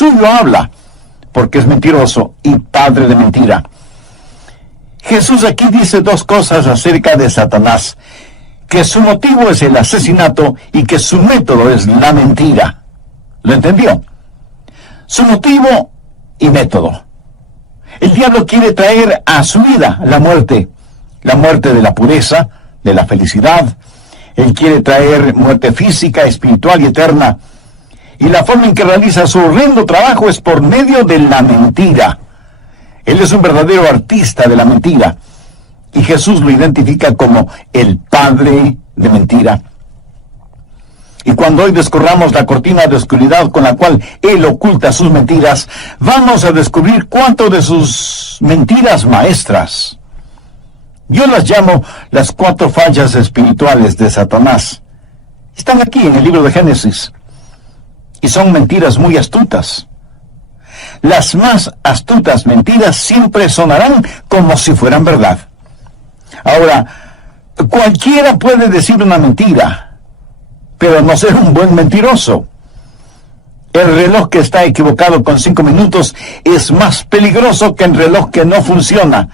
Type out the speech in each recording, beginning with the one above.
suyo habla, porque es mentiroso y padre de mentira. Jesús aquí dice dos cosas acerca de Satanás: que su motivo es el asesinato y que su método es la mentira. ¿Lo entendió? Su motivo y método. El diablo quiere traer a su vida la muerte de la pureza, de la felicidad. Él quiere traer muerte física, espiritual y eterna. Y la forma en que realiza su horrendo trabajo es por medio de la mentira. Él es un verdadero artista de la mentira. Y Jesús lo identifica como el padre de mentira. Y cuando hoy descorramos la cortina de oscuridad con la cual Él oculta sus mentiras, vamos a descubrir cuatro de sus mentiras maestras. Yo las llamo las 4 fallas espirituales de Satanás. Están aquí en el libro de Génesis. Y son mentiras muy astutas. Las más astutas mentiras siempre sonarán como si fueran verdad. Ahora, cualquiera puede decir una mentira, pero no ser un buen mentiroso. El reloj que está equivocado con 5 minutos es más peligroso que el reloj que no funciona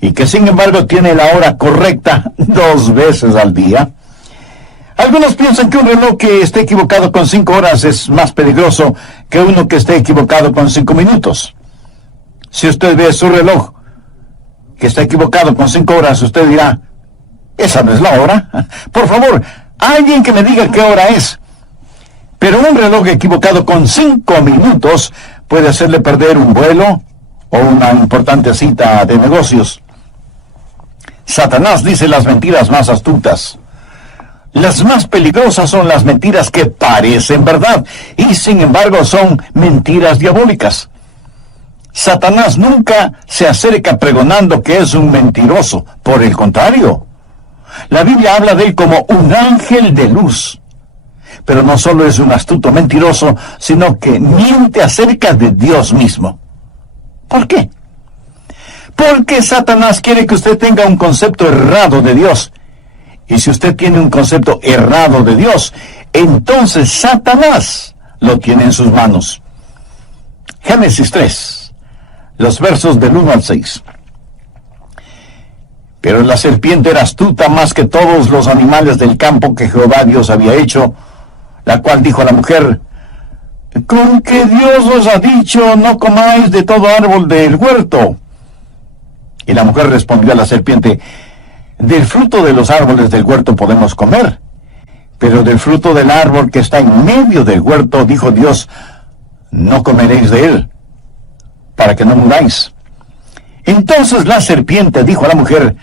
y que sin embargo tiene la hora correcta 2 veces al día. Algunos piensan que un reloj que esté equivocado con 5 horas es más peligroso que uno que esté equivocado con 5 minutos. Si usted ve su reloj que está equivocado con 5 horas, usted dirá: esa no es la hora. Por favor, alguien que me diga qué hora es. Pero un reloj equivocado con 5 minutos puede hacerle perder un vuelo o una importante cita de negocios. Satanás dice las mentiras más astutas. Las más peligrosas son las mentiras que parecen verdad y sin embargo son mentiras diabólicas. Satanás nunca se acerca pregonando que es un mentiroso. Por el contrario, la Biblia habla de él como un ángel de luz. Pero no solo es un astuto mentiroso, sino que miente acerca de Dios mismo. ¿Por qué? Porque Satanás quiere que usted tenga un concepto errado de Dios. Y si usted tiene un concepto errado de Dios, entonces Satanás lo tiene en sus manos. Génesis 3, los versos del 1 al 6. Pero la serpiente era astuta más que todos los animales del campo que Jehová Dios había hecho, la cual dijo a la mujer: ¿con qué Dios os ha dicho, no comáis de todo árbol del huerto? Y la mujer respondió a la serpiente: del fruto de los árboles del huerto podemos comer, pero del fruto del árbol que está en medio del huerto, dijo Dios, no comeréis de él, para que no muráis. Entonces la serpiente dijo a la mujer: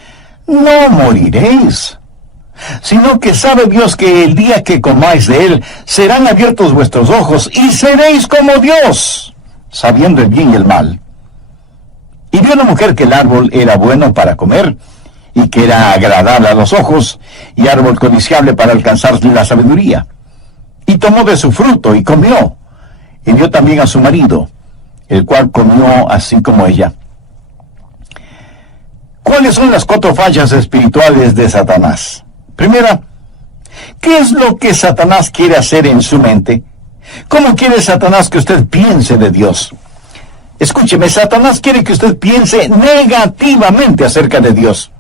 no moriréis, sino que sabe Dios que el día que comáis de él, serán abiertos vuestros ojos, y seréis como Dios, sabiendo el bien y el mal. Y vio la mujer que el árbol era bueno para comer, y que era agradable a los ojos, y árbol codiciable para alcanzar la sabiduría. Y tomó de su fruto, y comió, y dio también a su marido, el cual comió así como ella. ¿Cuáles son las 4 fallas espirituales de Satanás? Primera, ¿qué es lo que Satanás quiere hacer en su mente? ¿Cómo quiere Satanás que usted piense de Dios? Escúcheme, Satanás quiere que usted piense negativamente acerca de Dios.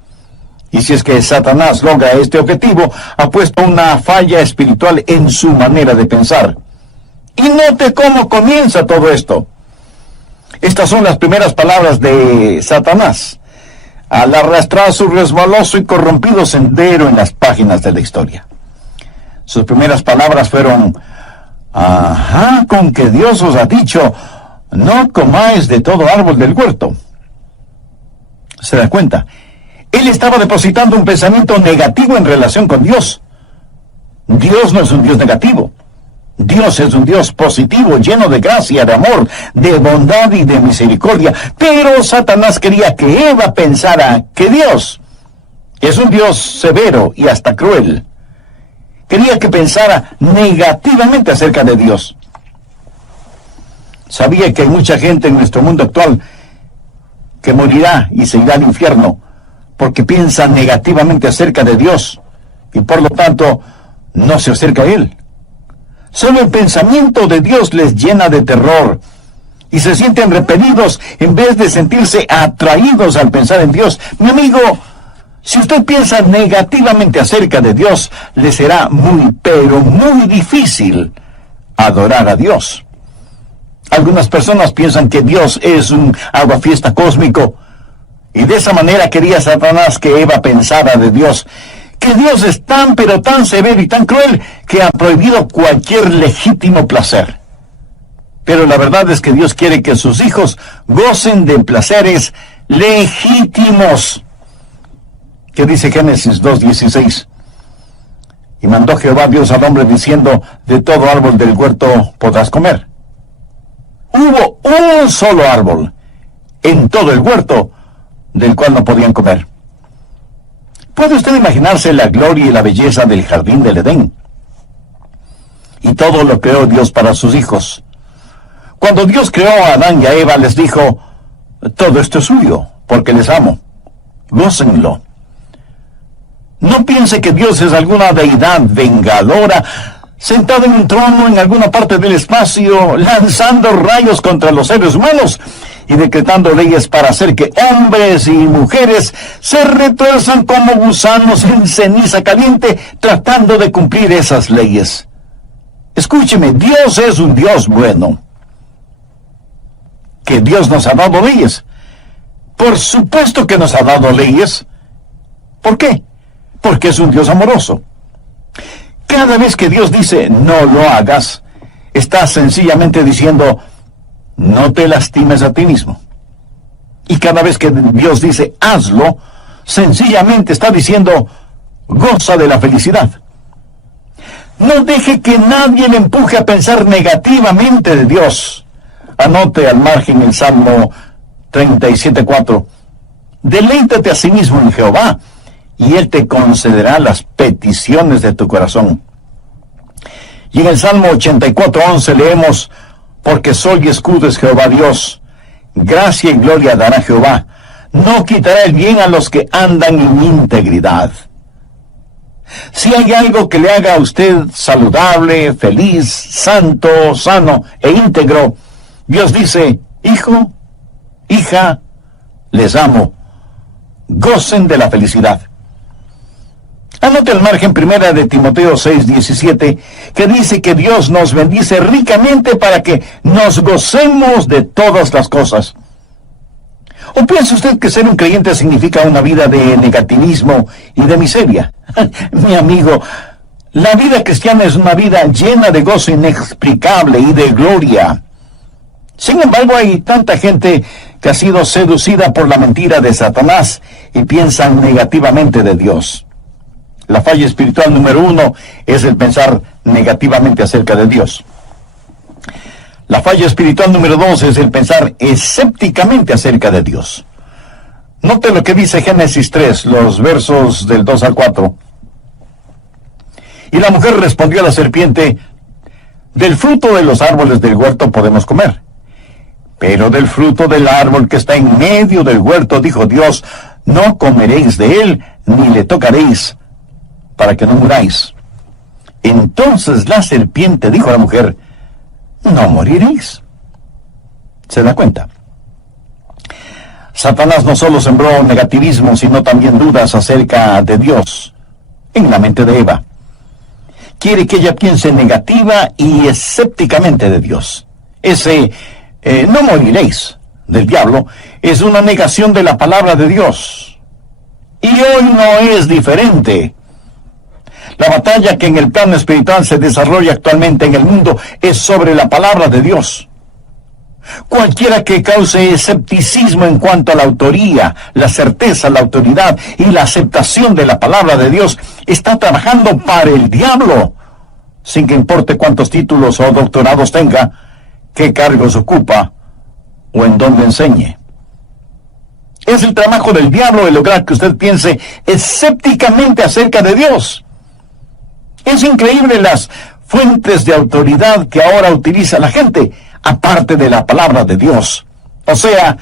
Y si es que Satanás logra este objetivo, ha puesto una falla espiritual en su manera de pensar. Y note cómo comienza todo esto. Estas son las primeras palabras de Satanás al arrastrar su resbaloso y corrompido sendero en las páginas de la historia. Sus primeras palabras fueron: ajá, con que Dios os ha dicho, no comáis de todo árbol del huerto. ¿Se da cuenta? Él estaba depositando un pensamiento negativo en relación con Dios. Dios no es un Dios negativo. Dios es un Dios positivo, lleno de gracia, de amor, de bondad y de misericordia. Pero Satanás quería que Eva pensara que Dios es un Dios severo y hasta cruel. Quería que pensara negativamente acerca de Dios. Sabía que hay mucha gente en nuestro mundo actual que morirá y se irá al infierno porque piensa negativamente acerca de Dios y por lo tanto no se acerca a Él. Solo el pensamiento de Dios les llena de terror y se sienten repelidos en vez de sentirse atraídos al pensar en Dios. Mi amigo, si usted piensa negativamente acerca de Dios, le será muy, pero muy difícil adorar a Dios. Algunas personas piensan que Dios es un aguafiesta cósmico, y de esa manera quería Satanás que Eva pensara de Dios, que Dios es tan pero tan severo y tan cruel que ha prohibido cualquier legítimo placer. Pero la verdad es que Dios quiere que sus hijos gocen de placeres legítimos. ¿Qué dice Génesis 2:16? Y mandó Jehová Dios al hombre diciendo, de todo árbol del huerto podrás comer. Hubo un solo árbol en todo el huerto del cual no podían comer. ¿Puede usted imaginarse la gloria y la belleza del jardín del Edén? Y todo lo creó Dios para sus hijos. Cuando Dios creó a Adán y a Eva, les dijo, todo esto es suyo, porque les amo. Gócenlo. No piense que Dios es alguna deidad vengadora, sentado en un trono en alguna parte del espacio, lanzando rayos contra los seres humanos y decretando leyes para hacer que hombres y mujeres se retuerzan como gusanos en ceniza caliente, tratando de cumplir esas leyes. Escúcheme, Dios es un Dios bueno. ¿Que Dios nos ha dado leyes? Por supuesto que nos ha dado leyes. ¿Por qué? Porque es un Dios amoroso. Cada vez que Dios dice, no lo hagas, está sencillamente diciendo, no te lastimes a ti mismo. Y cada vez que Dios dice, hazlo, sencillamente está diciendo, goza de la felicidad. No deje que nadie le empuje a pensar negativamente de Dios. Anote al margen el Salmo 37:4. Deleítate a sí mismo en Jehová, y Él te concederá las peticiones de tu corazón. Y en el Salmo 84:11 leemos, porque sol y escudo es Jehová Dios, gracia y gloria dará Jehová, no quitará el bien a los que andan en integridad. Si hay algo que le haga a usted saludable, feliz, santo, sano e íntegro, Dios dice, hijo, hija, les amo, gocen de la felicidad. Anote al margen primera de Timoteo 6:17, que dice que Dios nos bendice ricamente para que nos gocemos de todas las cosas. ¿O piensa usted que ser un creyente significa una vida de negativismo y de miseria? Mi amigo, la vida cristiana es una vida llena de gozo inexplicable y de gloria. Sin embargo, hay tanta gente que ha sido seducida por la mentira de Satanás y piensan negativamente de Dios. La falla espiritual número 1 es el pensar negativamente acerca de Dios. La falla espiritual número 2 es el pensar escépticamente acerca de Dios. Note lo que dice Génesis 3, los versos del 2 al 4. Y la mujer respondió a la serpiente, del fruto de los árboles del huerto podemos comer, pero del fruto del árbol que está en medio del huerto, dijo Dios, no comeréis de él, ni le tocaréis, para que no muráis. Entonces la serpiente dijo a la mujer, no moriréis. ¿Se da cuenta? Satanás no solo sembró negativismo, sino también dudas acerca de Dios en la mente de Eva. Quiere que ella piense negativa y escépticamente de Dios. Ese no moriréis del diablo es una negación de la palabra de Dios. Y hoy no es diferente. La batalla que en el plano espiritual se desarrolla actualmente en el mundo es sobre la palabra de Dios. Cualquiera que cause escepticismo en cuanto a la autoría, la certeza, la autoridad y la aceptación de la palabra de Dios está trabajando para el diablo, sin que importe cuántos títulos o doctorados tenga, qué cargos ocupa o en dónde enseñe. Es el trabajo del diablo el lograr que usted piense escépticamente acerca de Dios. Es increíble las fuentes de autoridad que ahora utiliza la gente, aparte de la palabra de Dios. O sea,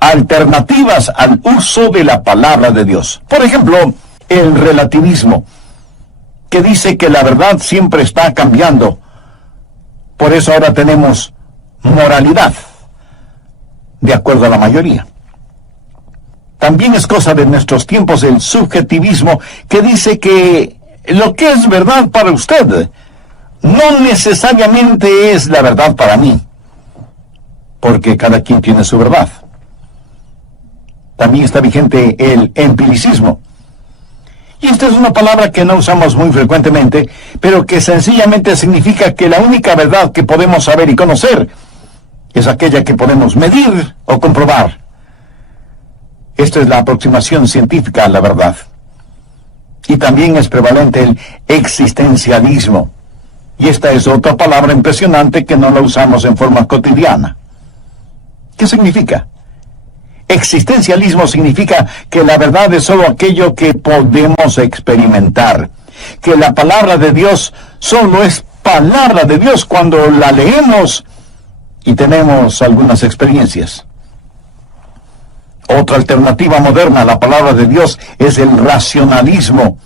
alternativas al uso de la palabra de Dios. Por ejemplo, el relativismo, que dice que la verdad siempre está cambiando, Por eso ahora tenemos moralidad, de acuerdo a la mayoría. También es cosa de nuestros tiempos el subjetivismo que dice que lo que es verdad para usted no necesariamente es la verdad para mí, porque cada quien tiene su verdad. También está vigente el empiricismo. Y esta es una palabra que no usamos muy frecuentemente, pero que sencillamente significa que la única verdad que podemos saber y conocer es aquella que podemos medir o comprobar. Esta es la aproximación científica a la verdad. Y también es prevalente el existencialismo. Y esta es otra palabra impresionante que no la usamos en forma cotidiana. ¿Qué significa? Existencialismo significa que la verdad es solo aquello que podemos experimentar, que la palabra de Dios solo es palabra de Dios cuando la leemos y tenemos algunas experiencias. Otra alternativa moderna a la palabra de Dios es el racionalismo,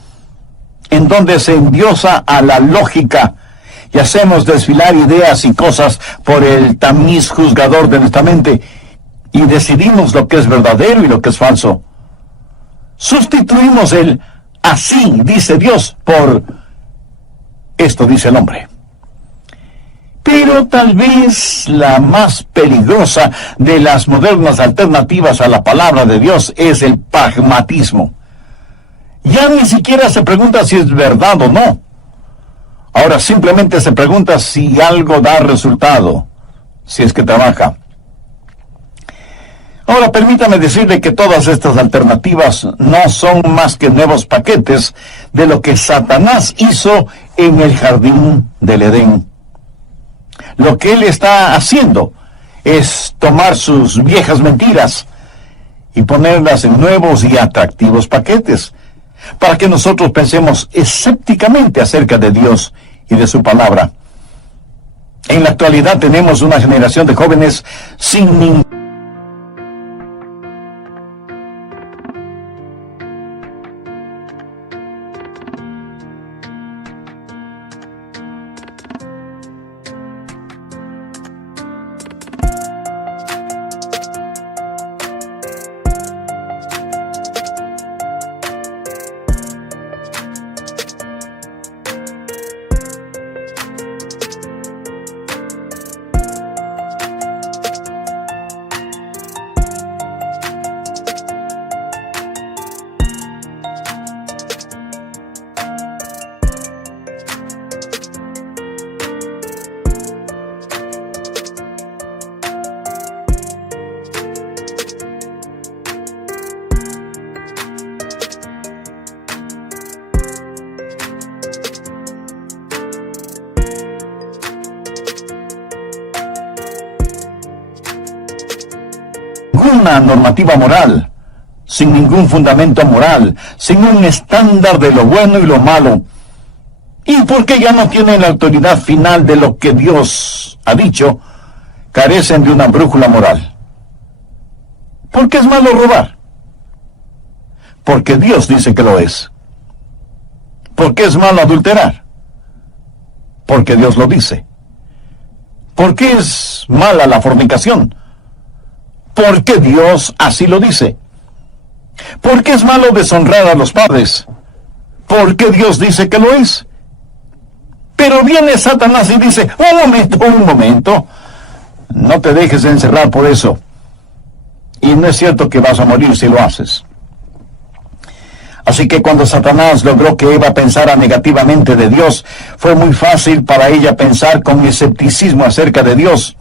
en donde se endiosa a la lógica y hacemos desfilar ideas y cosas por el tamiz juzgador de nuestra mente y decidimos lo que es verdadero y lo que es falso. Sustituimos el así dice Dios por esto dice el hombre. Pero tal vez la más peligrosa de las modernas alternativas a la palabra de Dios es el pragmatismo. Ya ni siquiera se pregunta si es verdad o no. Ahora simplemente se pregunta si algo da resultado, si es que trabaja. Ahora permítame decirle que todas estas alternativas no son más que nuevos paquetes de lo que Satanás hizo en el jardín del Edén. Lo que él está haciendo es tomar sus viejas mentiras y ponerlas en nuevos y atractivos paquetes, para que nosotros pensemos escépticamente acerca de Dios y de su palabra. En la actualidad tenemos una generación de jóvenes sin ningún ninguna normativa moral, sin ningún fundamento moral, sin un estándar de lo bueno y lo malo. Y porque ya no tienen la autoridad final de lo que Dios ha dicho, carecen de una brújula moral. ¿Por qué es malo robar? Porque Dios dice que lo es. ¿Por qué es malo adulterar? Porque Dios lo dice. ¿Por qué es mala la fornicación? Porque Dios así lo dice. ¿Por qué es malo deshonrar a los padres? Porque Dios dice que lo es. Pero viene Satanás y dice, un momento, no te dejes encerrar por eso. Y no es cierto que vas a morir si lo haces. Así que cuando Satanás logró que Eva pensara negativamente de Dios, fue muy fácil para ella pensar con escepticismo acerca de Dios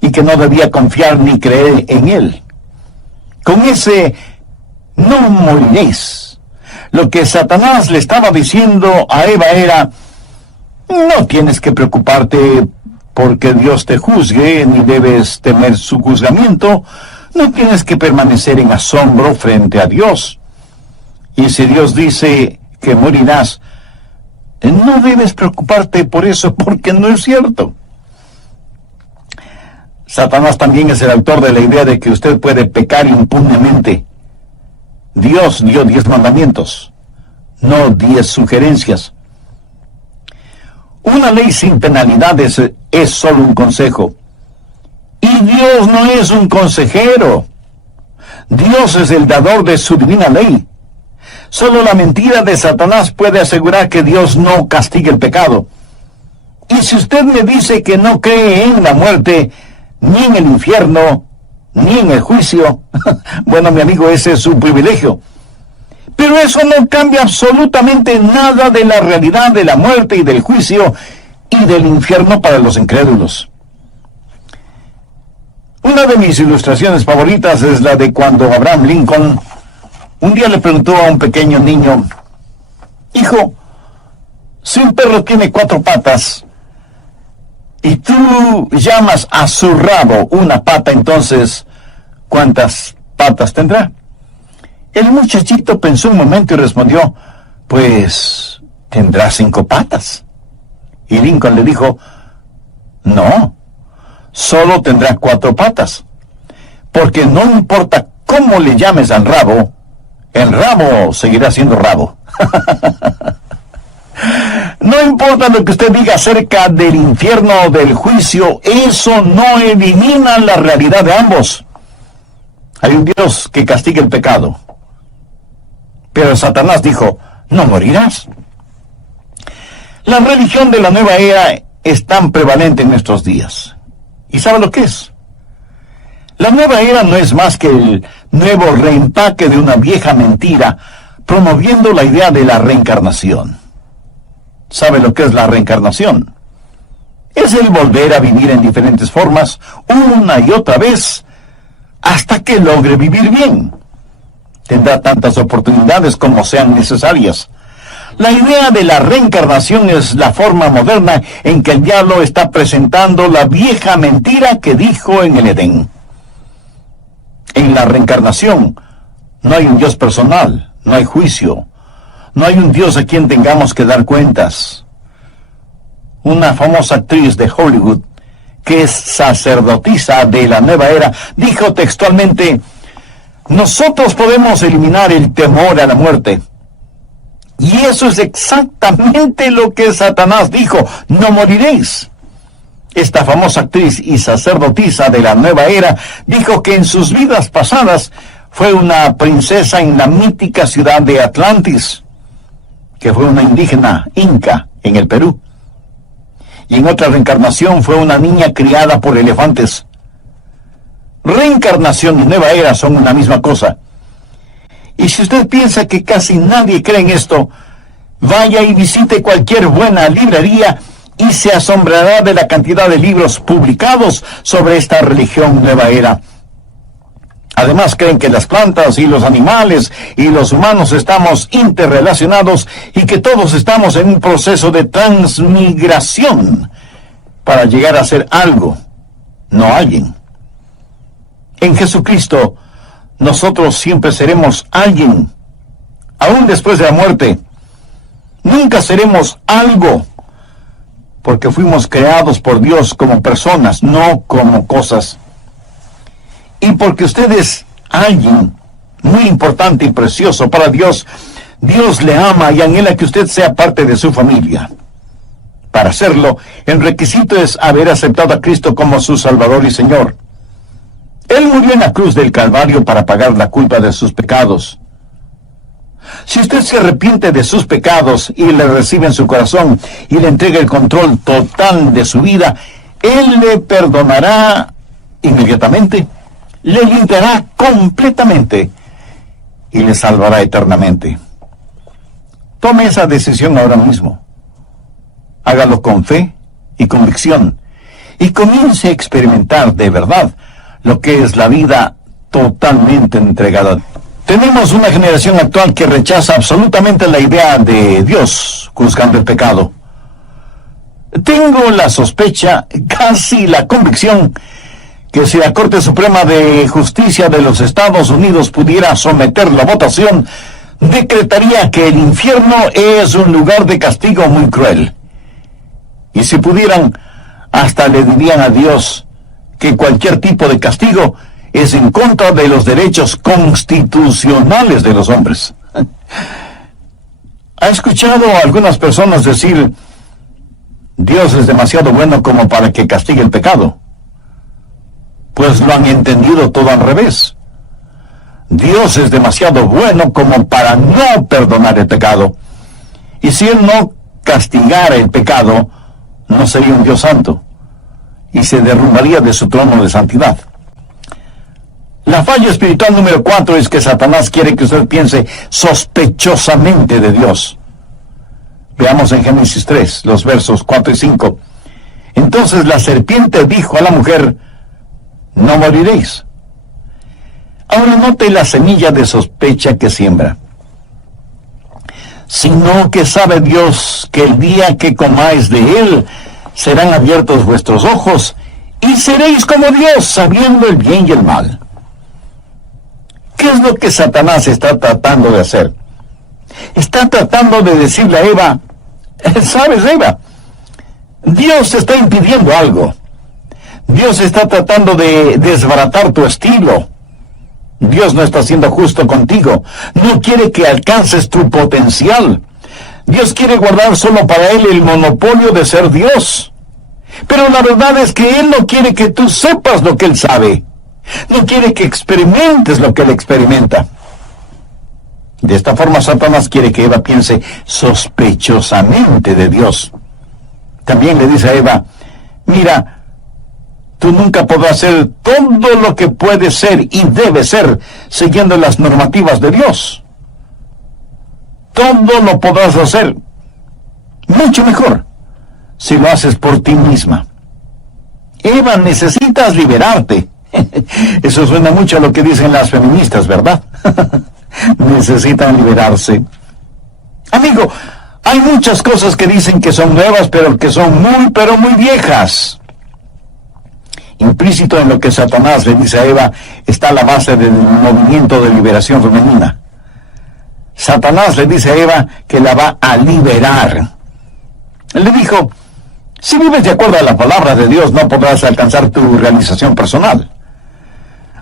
y que no debía confiar ni creer en Él. Con ese no moriréis, lo que Satanás le estaba diciendo a Eva era, no tienes que preocuparte porque Dios te juzgue, ni debes temer su juzgamiento, no tienes que permanecer en asombro frente a Dios. Y si Dios dice que morirás, no debes preocuparte por eso, porque no es cierto. Satanás también es el autor de la idea de que usted puede pecar impunemente. Dios dio 10 mandamientos, no 10 sugerencias. Una ley sin penalidades es solo un consejo. Y Dios no es un consejero. Dios es el dador de su divina ley. Solo la mentira de Satanás puede asegurar que Dios no castigue el pecado. Y si usted me dice que no cree en la muerte, ni en el infierno, ni en el juicio, bueno, mi amigo, ese es su privilegio. Pero eso no cambia absolutamente nada de la realidad de la muerte y del juicio y del infierno para los incrédulos. Una de mis ilustraciones favoritas es la de cuando Abraham Lincoln un día le preguntó a un pequeño niño: hijo, si un perro tiene 4 patas y tú llamas a su rabo una pata, entonces, ¿cuántas patas tendrá? El muchachito pensó un momento y respondió: pues tendrá 5 patas. Y Lincoln le dijo: no, solo tendrá 4 patas, porque no importa cómo le llames al rabo, el rabo seguirá siendo rabo. No importa lo que usted diga acerca del infierno o del juicio, eso no elimina la realidad de ambos. Hay un Dios que castiga el pecado, pero Satanás dijo: no morirás. La religión de la nueva era es tan prevalente en nuestros días. ¿Y sabe lo que es? La nueva era no es más que el nuevo reempaque de una vieja mentira, promoviendo la idea de la reencarnación. ¿Sabe lo que es la reencarnación? Es el volver a vivir en diferentes formas, una y otra vez, hasta que logre vivir bien. Tendrá tantas oportunidades como sean necesarias. La idea de la reencarnación es la forma moderna en que el diablo está presentando la vieja mentira que dijo en el Edén. En la reencarnación no hay un Dios personal, no hay juicio, no hay un Dios a quien tengamos que dar cuentas. Una famosa actriz de Hollywood, que es sacerdotisa de la nueva era, dijo textualmente: nosotros podemos eliminar el temor a la muerte. Y eso es exactamente lo que Satanás dijo: no moriréis. Esta famosa actriz y sacerdotisa de la nueva era dijo que en sus vidas pasadas fue una princesa en la mítica ciudad de Atlantis, que fue una indígena inca en el Perú. Y en otra reencarnación fue una niña criada por elefantes. Reencarnación y nueva era son una misma cosa. Y si usted piensa que casi nadie cree en esto, vaya y visite cualquier buena librería y se asombrará de la cantidad de libros publicados sobre esta religión nueva era. Además, creen que las plantas y los animales y los humanos estamos interrelacionados y que todos estamos en un proceso de transmigración para llegar a ser algo, no alguien. En Jesucristo, nosotros siempre seremos alguien, aún después de la muerte. Nunca seremos algo, porque fuimos creados por Dios como personas, no como cosas. Y porque usted es alguien muy importante y precioso para Dios, Dios le ama y anhela que usted sea parte de su familia. Para hacerlo, el requisito es haber aceptado a Cristo como su Salvador y Señor. Él murió en la cruz del Calvario para pagar la culpa de sus pecados. Si usted se arrepiente de sus pecados y le recibe en su corazón y le entrega el control total de su vida, Él le perdonará inmediatamente, le limpiará completamente y le salvará eternamente. Tome esa decisión ahora mismo. Hágalo con fe y convicción y comience a experimentar de verdad lo que es la vida totalmente entregada. Tenemos una generación actual que rechaza absolutamente la idea de Dios juzgando el pecado. Tengo la sospecha, casi la convicción, que si la Corte Suprema de Justicia de los Estados Unidos pudiera someterla a votación, decretaría que el infierno es un lugar de castigo muy cruel. Y si pudieran, hasta le dirían a Dios que cualquier tipo de castigo es en contra de los derechos constitucionales de los hombres. ¿Ha escuchado a algunas personas decir: Dios es demasiado bueno como para que castigue el pecado. Pues lo han entendido todo al revés. Dios es demasiado bueno como para no perdonar el pecado. Y si Él no castigara el pecado, no sería un Dios santo, y se derrumbaría de su trono de santidad. La falla espiritual número 4 es que Satanás quiere que usted piense sospechosamente de Dios. Veamos en Génesis 3, los versos 4 y 5. Entonces la serpiente dijo a la mujer: no moriréis. Ahora note la semilla de sospecha que siembra. Sino que sabe Dios que el día que comáis de él, serán abiertos vuestros ojos, y seréis como Dios, sabiendo el bien y el mal. ¿Qué es lo que Satanás está tratando de hacer? Está tratando de decirle a Eva: ¿sabes, Eva? Dios te está impidiendo algo. Dios está tratando de desbaratar tu estilo. Dios no está siendo justo contigo. No quiere que alcances tu potencial. Dios quiere guardar solo para Él el monopolio de ser Dios. Pero la verdad es que Él no quiere que tú sepas lo que Él sabe. No quiere que experimentes lo que Él experimenta. De esta forma, Satanás quiere que Eva piense sospechosamente de Dios. También le dice a Eva: mira, tú nunca podrás hacer todo lo que puedes ser y debes ser siguiendo las normativas de Dios. Todo lo podrás hacer mucho mejor si lo haces por ti misma. Eva, necesitas liberarte. Eso suena mucho a lo que dicen las feministas, ¿verdad? Necesitan liberarse. Amigo, hay muchas cosas que dicen que son nuevas, pero que son pero muy viejas. Implícito en lo que Satanás le dice a Eva está la base del movimiento de liberación femenina. Satanás le dice a Eva que la va a liberar. Él le dijo: si vives de acuerdo a la palabra de Dios, no podrás alcanzar tu realización personal.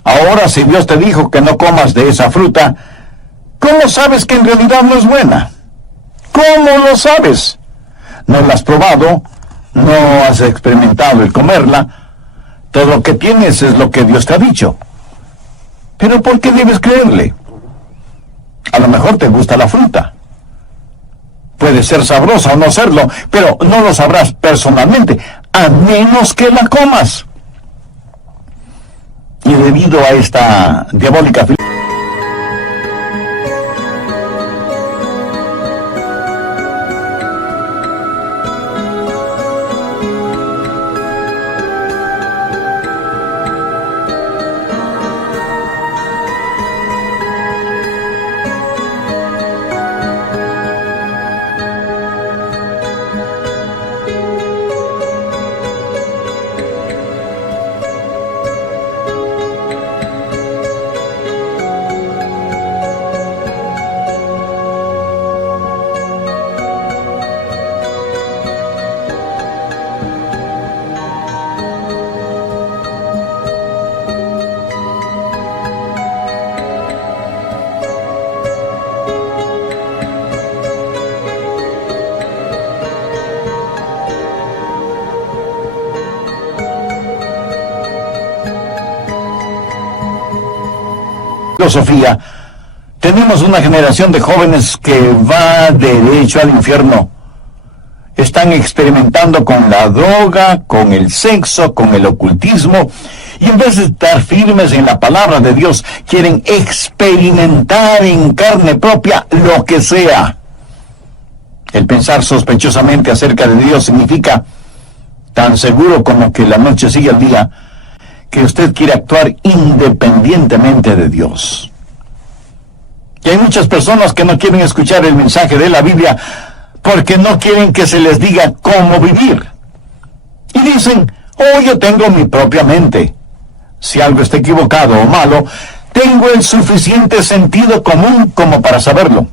Ahora, si Dios te dijo que no comas de esa fruta, ¿cómo sabes que en realidad no es buena? ¿Cómo lo sabes? No la has probado, no has experimentado el comerla. Todo lo que tienes es lo que Dios te ha dicho. ¿Pero por qué debes creerle? A lo mejor te gusta la fruta. Puede ser sabrosa o no serlo, pero no lo sabrás personalmente, a menos que la comas. Y debido a esta diabólica filosofía, tenemos una generación de jóvenes que va derecho al infierno. Están experimentando con la droga, con el sexo, con el ocultismo, y en vez de estar firmes en la palabra de Dios, quieren experimentar en carne propia lo que sea. El pensar sospechosamente acerca de Dios significa, tan seguro como que la noche sigue al día, que usted quiere actuar independientemente de Dios. Y hay muchas personas que no quieren escuchar el mensaje de la Biblia porque no quieren que se les diga cómo vivir. Y dicen: oh, yo tengo mi propia mente. Si algo está equivocado o malo, tengo el suficiente sentido común como para saberlo.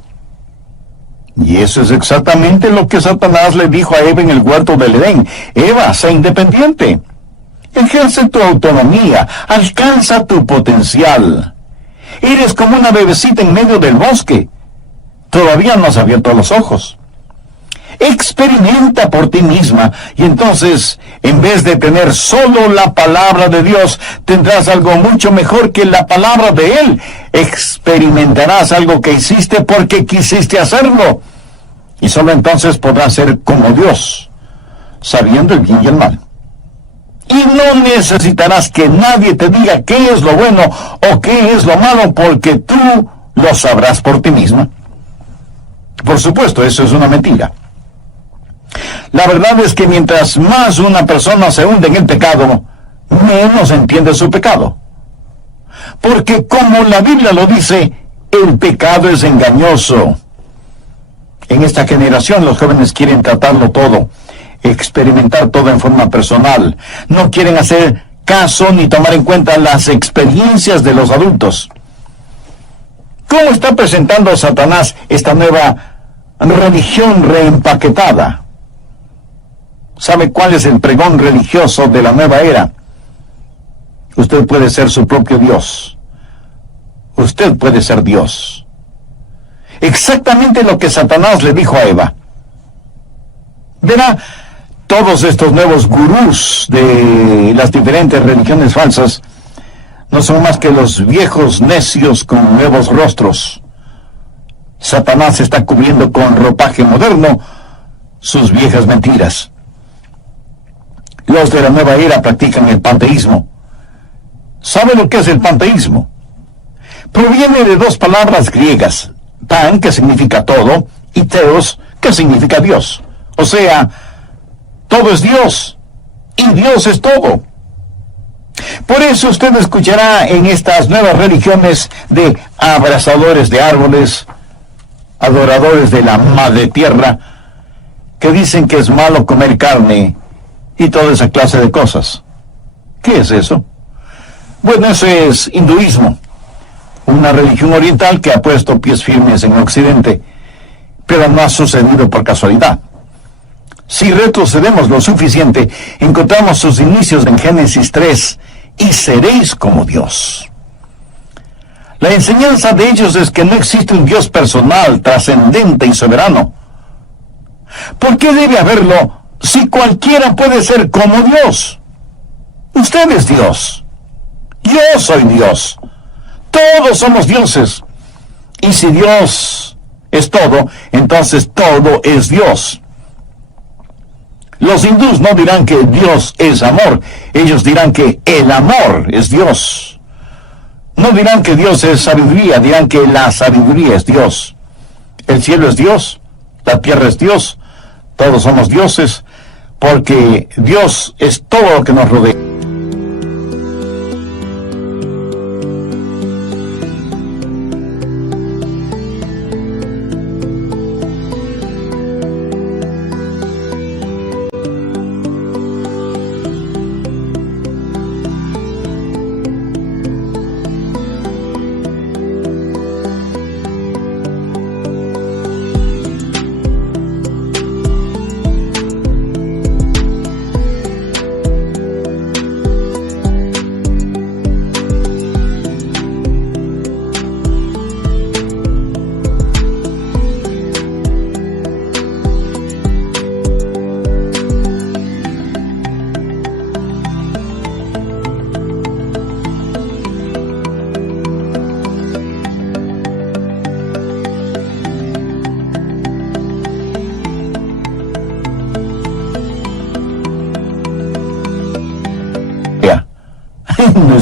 Y eso es exactamente lo que Satanás le dijo a Eva en el huerto del Edén. Eva, sé independiente. Ejerce tu autonomía, alcanza tu potencial. Eres como una bebecita en medio del bosque. Todavía no has abierto los ojos. Experimenta por ti misma, y entonces, en vez de tener solo la palabra de Dios, tendrás algo mucho mejor que la palabra de Él. Experimentarás algo que hiciste porque quisiste hacerlo, y solo entonces podrás ser como Dios, sabiendo el bien y el mal. Y no necesitarás que nadie te diga qué es lo bueno o qué es lo malo, porque tú lo sabrás por ti misma. Por supuesto, eso es una mentira. La verdad es que mientras más una persona se hunde en el pecado, menos entiende su pecado. Porque como la Biblia lo dice, el pecado es engañoso. En esta generación los jóvenes quieren tratarlo todo, experimentar todo en forma personal. No quieren hacer caso ni tomar en cuenta las experiencias de los adultos. ¿Cómo está presentando Satanás esta nueva religión reempaquetada? ¿Sabe cuál es el pregón religioso de la nueva era? Usted puede ser su propio Dios. Usted puede ser Dios. Exactamente lo que Satanás le dijo a Eva. Verá, todos estos nuevos gurús de las diferentes religiones falsas no son más que los viejos necios con nuevos rostros. Satanás está cubriendo con ropaje moderno sus viejas mentiras. Los de la nueva era practican el panteísmo. ¿Sabe lo que es el panteísmo? Proviene de dos palabras griegas, pan, que significa todo, y theos, que significa Dios. O sea, todo es Dios, y Dios es todo. Por eso usted escuchará en estas nuevas religiones de abrazadores de árboles, adoradores de la madre tierra, que dicen que es malo comer carne y toda esa clase de cosas. ¿Qué es eso? Bueno, eso es hinduismo, una religión oriental que ha puesto pies firmes en Occidente, pero no ha sucedido por casualidad. Si retrocedemos lo suficiente, encontramos sus inicios en Génesis 3, y seréis como Dios. La enseñanza de ellos es que no existe un Dios personal, trascendente y soberano. ¿Por qué debe haberlo si cualquiera puede ser como Dios? Usted es Dios. Yo soy Dios. Todos somos dioses. Y si Dios es todo, entonces todo es Dios. Los hindús no dirán que Dios es amor. Ellos dirán que el amor es Dios. No dirán que Dios es sabiduría, dirán que la sabiduría es Dios. El cielo es Dios, la tierra es Dios, todos somos dioses, porque Dios es todo lo que nos rodea.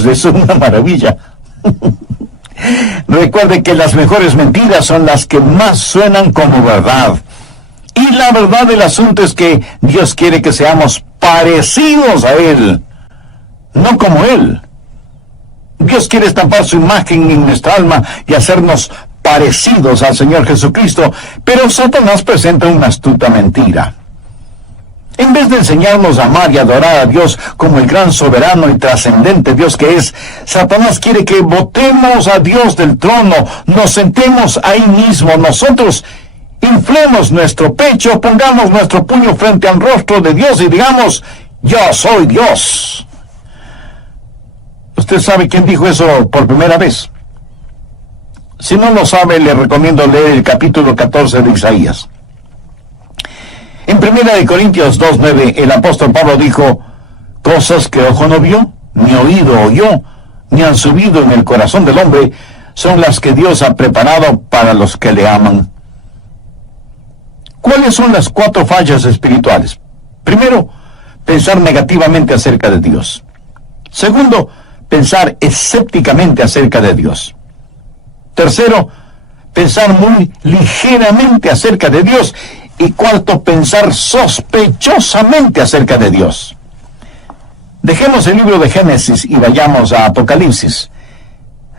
Es una maravilla. Recuerde que las mejores mentiras son las que más suenan como verdad. Y la verdad del asunto es que Dios quiere que seamos parecidos a Él, no como Él. Dios quiere estampar su imagen en nuestra alma y hacernos parecidos al Señor Jesucristo, pero Satanás presenta una astuta mentira. En vez de enseñarnos a amar y adorar a Dios como el gran soberano y trascendente Dios que es, Satanás quiere que botemos a Dios del trono, nos sentemos ahí mismo, nosotros inflemos nuestro pecho, pongamos nuestro puño frente al rostro de Dios y digamos, yo soy Dios. ¿Usted sabe quién dijo eso por primera vez? Si no lo sabe, le recomiendo leer el capítulo 14 de Isaías. En 1 Corintios 2:9, el apóstol Pablo dijo, cosas que ojo no vio, ni oído oyó, ni han subido en el corazón del hombre, son las que Dios ha preparado para los que le aman. ¿Cuáles son las 4 fallas espirituales? Primero, pensar negativamente acerca de Dios. Segundo, pensar escépticamente acerca de Dios. Tercero, pensar muy ligeramente acerca de Dios. Y cuarto, pensar sospechosamente acerca de Dios. Dejemos el libro de Génesis y vayamos a Apocalipsis.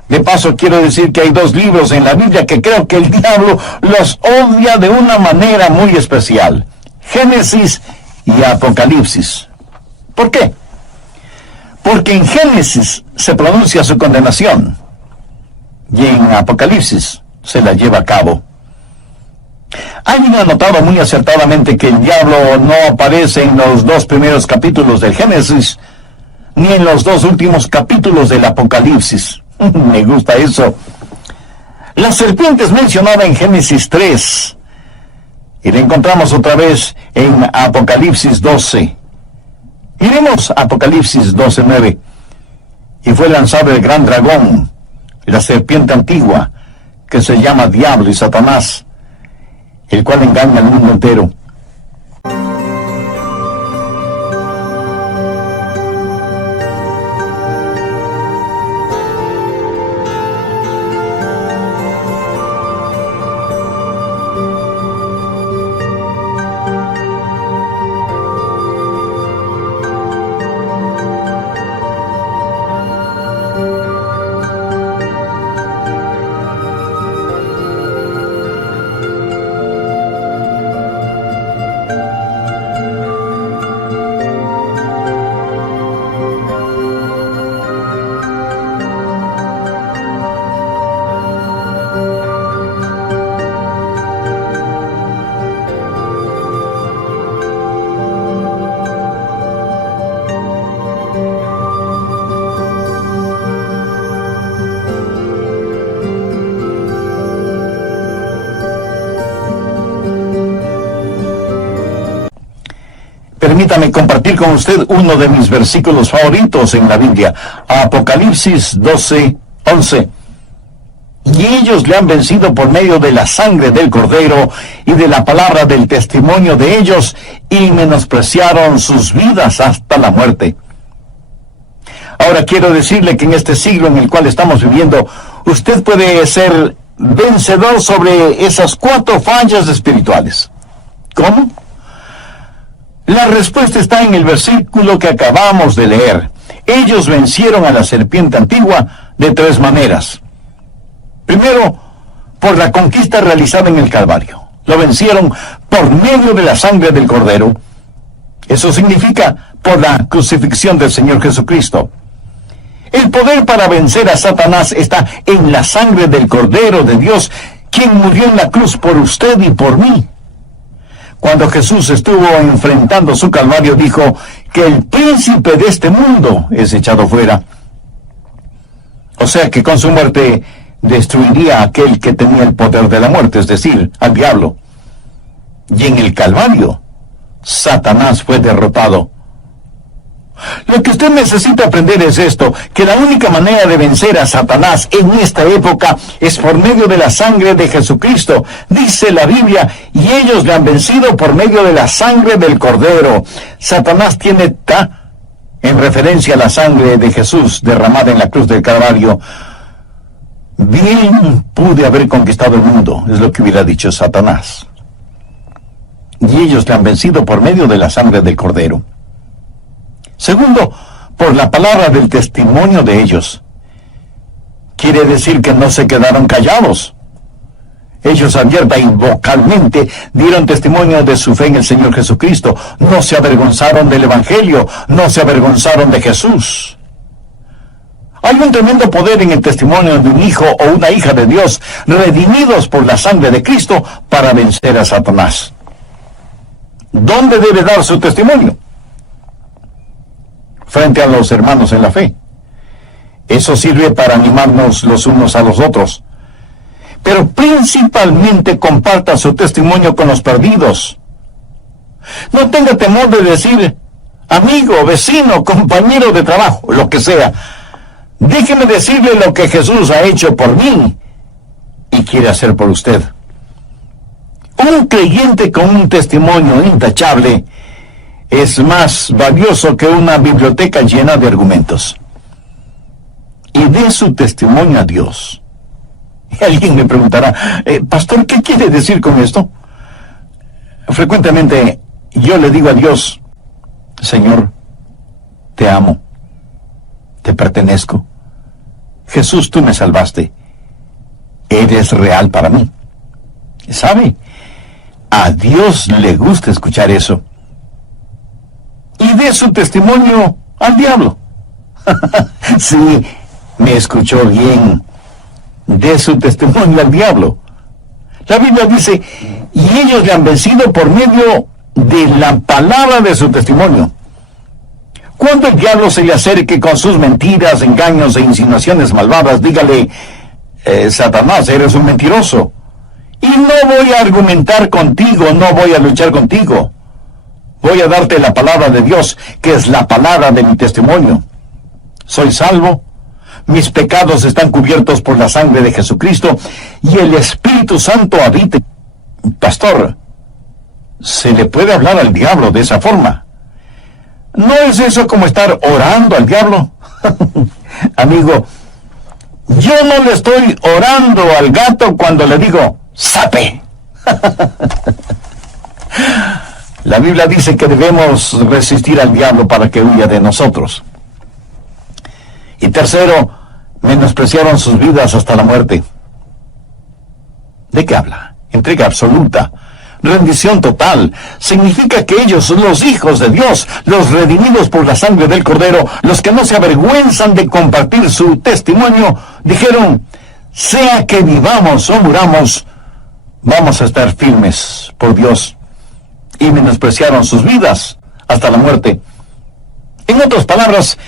De paso, quiero decir que hay 2 libros en la Biblia que creo que el diablo los odia de una manera muy especial. Génesis y Apocalipsis. ¿Por qué? Porque en Génesis se pronuncia su condenación y en Apocalipsis se la lleva a cabo. Alguien ha notado muy acertadamente que el diablo no aparece en los 2 primeros capítulos del Génesis, ni en los 2 últimos capítulos del Apocalipsis. Me gusta eso. La serpiente es mencionada en Génesis 3, y la encontramos otra vez en Apocalipsis 12. Miremos Apocalipsis 12:9. Y fue lanzado el gran dragón, la serpiente antigua, que se llama Diablo y Satanás, el cual engaña al mundo entero. Permítame compartir con usted uno de mis versículos favoritos en la Biblia, Apocalipsis 12:11. Y ellos le han vencido por medio de la sangre del Cordero y de la palabra del testimonio de ellos, y menospreciaron sus vidas hasta la muerte. Ahora quiero decirle que en este siglo en el cual estamos viviendo, usted puede ser vencedor sobre esas 4 fallas espirituales. ¿Cómo? La respuesta está en el versículo que acabamos de leer. Ellos vencieron a la serpiente antigua de 3 maneras. Primero, por la conquista realizada en el Calvario. Lo vencieron por medio de la sangre del Cordero. Eso significa por la crucifixión del Señor Jesucristo. El poder para vencer a Satanás está en la sangre del Cordero de Dios, quien murió en la cruz por usted y por mí. Cuando Jesús estuvo enfrentando su Calvario, dijo que el príncipe de este mundo es echado fuera. O sea que con su muerte destruiría a aquel que tenía el poder de la muerte, es decir, al diablo. Y en el Calvario, Satanás fue derrotado. Lo que usted necesita aprender es esto, que la única manera de vencer a Satanás en esta época es por medio de la sangre de Jesucristo. Dice la Biblia, y ellos le han vencido por medio de la sangre del Cordero. Satanás tiene en referencia a la sangre de Jesús derramada en la cruz del Calvario. Bien pude haber conquistado el mundo, es lo que hubiera dicho Satanás. Y ellos le han vencido por medio de la sangre del Cordero. Segundo, por la palabra del testimonio de ellos. Quiere decir que no se quedaron callados. Ellos abierta y vocalmente dieron testimonio de su fe en el Señor Jesucristo. No se avergonzaron del Evangelio, no se avergonzaron de Jesús. Hay un tremendo poder en el testimonio de un hijo o una hija de Dios, redimidos por la sangre de Cristo, para vencer a Satanás. ¿Dónde debe dar su testimonio? Frente a los hermanos en la fe. Eso sirve para animarnos los unos a los otros. Pero principalmente comparta su testimonio con los perdidos. No tenga temor de decir, amigo, vecino, compañero de trabajo, lo que sea. Déjeme decirle lo que Jesús ha hecho por mí y quiere hacer por usted. Un creyente con un testimonio intachable es más valioso que una biblioteca llena de argumentos. Y dé su testimonio a Dios. Y alguien me preguntará, pastor, ¿qué quiere decir con esto? Frecuentemente yo le digo a Dios, Señor, te amo, te pertenezco. Jesús, tú me salvaste. Eres real para mí. ¿Sabe? A Dios le gusta escuchar eso. Y dé su testimonio al diablo. Sí, me escuchó bien. Dé su testimonio al diablo. La Biblia dice, y ellos le han vencido por medio de la palabra de su testimonio. Cuando el diablo se le acerque con sus mentiras, engaños e insinuaciones malvadas, dígale, Satanás, eres un mentiroso. Y no voy a argumentar contigo, no voy a luchar contigo. Voy a darte la palabra de Dios, que es la palabra de mi testimonio. Soy salvo, mis pecados están cubiertos por la sangre de Jesucristo, y el Espíritu Santo habita. Pastor, ¿se le puede hablar al diablo de esa forma? ¿No es eso como estar orando al diablo? Amigo, yo no le estoy orando al gato cuando le digo, ¡sape! La Biblia dice que debemos resistir al diablo para que huya de nosotros. Y tercero, menospreciaron sus vidas hasta la muerte. ¿De qué habla? Entrega absoluta. Rendición total. Significa que ellos, los hijos de Dios, los redimidos por la sangre del Cordero, los que no se avergüenzan de compartir su testimonio, dijeron, sea que vivamos o muramos, vamos a estar firmes por Dios. Y menospreciaron sus vidas hasta la muerte. En otras palabras,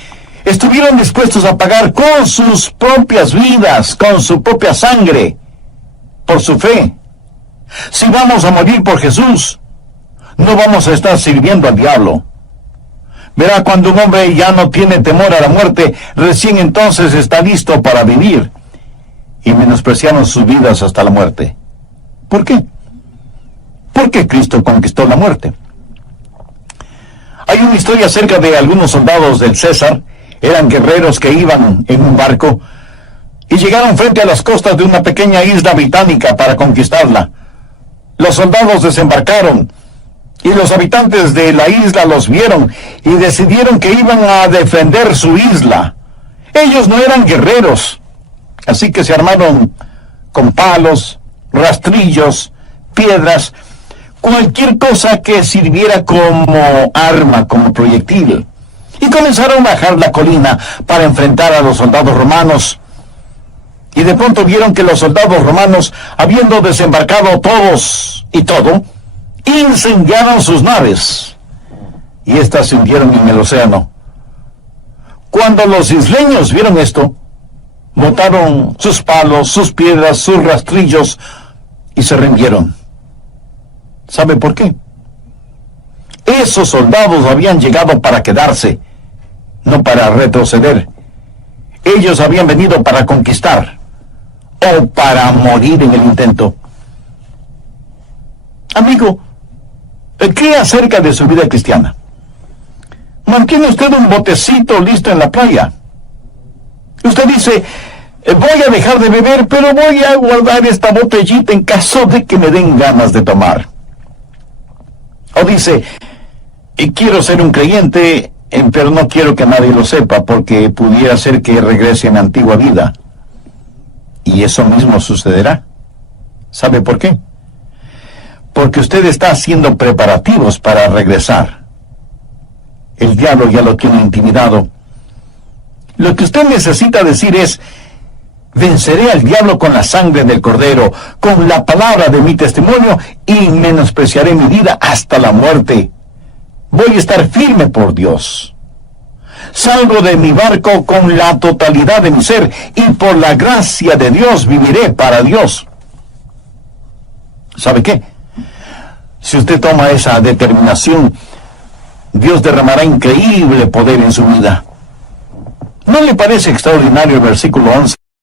estuvieron dispuestos a pagar con sus propias vidas, con su propia sangre, por su fe. Si vamos a morir por Jesús, no vamos a estar sirviendo al diablo. Verá, cuando un hombre ya no tiene temor a la muerte, recién entonces está listo para vivir. Y menospreciaron sus vidas hasta la muerte. ¿Por qué? Porque Cristo conquistó la muerte. Hay una historia acerca de algunos soldados del César. Eran guerreros que iban en un barco y llegaron frente a las costas de una pequeña isla británica para conquistarla. Los soldados desembarcaron y los habitantes de la isla los vieron y decidieron que iban a defender su isla. Ellos no eran guerreros, así que se armaron con palos, rastrillos, piedras, cualquier cosa que sirviera como arma, como proyectil. Y comenzaron a bajar la colina para enfrentar a los soldados romanos. Y de pronto vieron que los soldados romanos, habiendo desembarcado todos y todo, incendiaron sus naves. Y éstas se hundieron en el océano. Cuando los isleños vieron esto, botaron sus palos, sus piedras, sus rastrillos y se rindieron. ¿Sabe por qué? Esos soldados habían llegado para quedarse, no para retroceder. Ellos habían venido para conquistar o para morir en el intento. Amigo, ¿qué acerca de su vida cristiana? ¿Mantiene usted un botecito listo en la playa? Usted dice, voy a dejar de beber, pero voy a guardar esta botellita en caso de que me den ganas de tomar. O dice, quiero ser un creyente, pero no quiero que nadie lo sepa, porque pudiera ser que regrese a mi antigua vida. Y eso mismo sucederá. ¿Sabe por qué? Porque usted está haciendo preparativos para regresar. El diablo ya lo tiene intimidado. Lo que usted necesita decir es, venceré al diablo con la sangre del Cordero, con la palabra de mi testimonio, y menospreciaré mi vida hasta la muerte. Voy a estar firme por Dios. Salgo de mi barco con la totalidad de mi ser, y por la gracia de Dios viviré para Dios. ¿Sabe qué? Si usted toma esa determinación, Dios derramará increíble poder en su vida. ¿No le parece extraordinario el versículo 11?